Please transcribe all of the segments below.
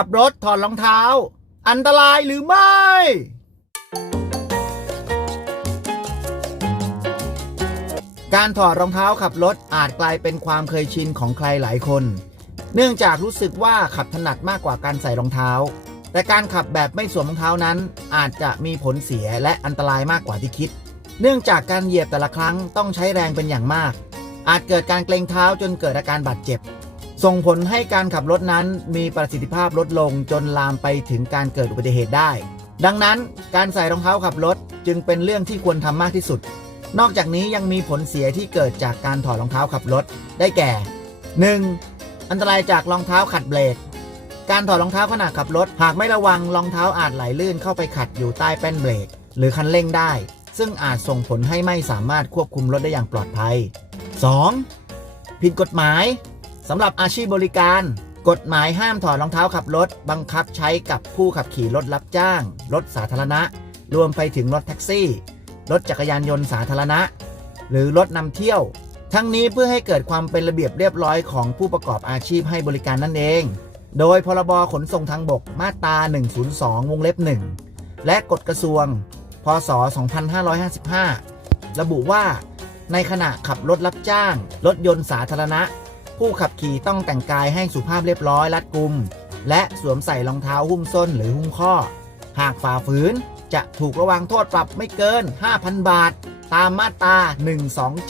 ขับรถถอดรองเท้า อันตรายหรือไม่ การถอดรองเท้าขับรถอาจกลายเป็นความเคยชินของใครหลายคน เนื่องจากรู้สึกว่าขับถนัดมากกว่าการใส่รองเท้า แต่การขับแบบไม่สวมรองเท้านั้น อาจจะมีผลเสียและอันตรายมากกว่าที่คิด เนื่องจากการเหยียบแต่ละครั้งต้องใช้แรงเป็นอย่างมาก อาจเกิดการเกร็งเท้าจนเกิดอาการบาดเจ็บ ส่งผลให้การขับรถนั้นมีประสิทธิภาพลดลงจนลามไปถึงการเกิดอุบัติเหตุได้ ดังนั้นการใส่รองเท้าขับรถจึงเป็นเรื่องที่ควรทำมากที่สุด นอกจากนี้ยังมีผลเสียที่เกิดจากการถอดรองเท้าขับรถได้แก่ 1. อันตรายจากรองเท้าขัดเบรกการถอดรองเท้าขณะขับรถ หากไม่ระวังรองเท้าอาจไหลลื่นเข้าไปขัดอยู่ใต้แป้นเบรกหรือคันเร่งได้ ซึ่งอาจส่งผลให้ไม่สามารถควบคุมรถได้อย่างปลอดภัย 2. ผิดกฎหมาย สำหรับอาชีพบริการ กฎหมายห้ามถอดรองเท้าขับรถ บังคับใช้กับผู้ขับขี่รถรับจ้าง รถสาธารณะ รวมไปถึงรถแท็กซี่ รถจักรยานยนต์สาธารณะ หรือรถนำเที่ยว ทั้งนี้เพื่อให้เกิดความเป็นระเบียบเรียบร้อยของผู้ประกอบอาชีพให้บริการนั่นเอง โดยพรบขนส่งทางบกมาตรา 102 วงเล็บ 1 และกฎกระทรวง พศ 2555 ระบุว่า ในขณะขับรถรับจ้าง รถยนต์สาธารณะ ผู้ขับขี่ต้องแต่งกายให้สุภาพเรียบร้อยรัดกุม และสวมใส่รองเท้าหุ้มส้นหรือหุ้มข้อ หากฝ่าฝืนจะถูกระวังโทษปรับไม่เกิน 5,000 บาท ตามมาตรา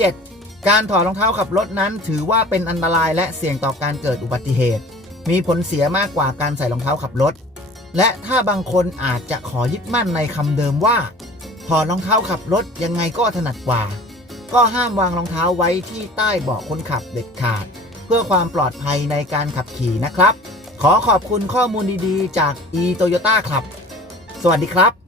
127 การถอดรองเท้าขับรถนั้น ถือว่าเป็นอันตรายและเสี่ยงต่อการเกิดอุบัติเหตุ มีผลเสียมากกว่าการใส่รองเท้าขับรถ และถ้าบางคนอาจจะขอยึดมั่นในคำเดิมว่าถอดรองเท้าขับรถยังไงก็ถนัดกว่า ก็ห้ามวางรองเท้าไว้ที่ใต้เบาะคนขับเด็ดขาด เพื่อความปลอดภัยในการขับขี่นะครับ ขอขอบคุณข้อมูลดีๆ จาก e Toyota ครับสวัสดีครับ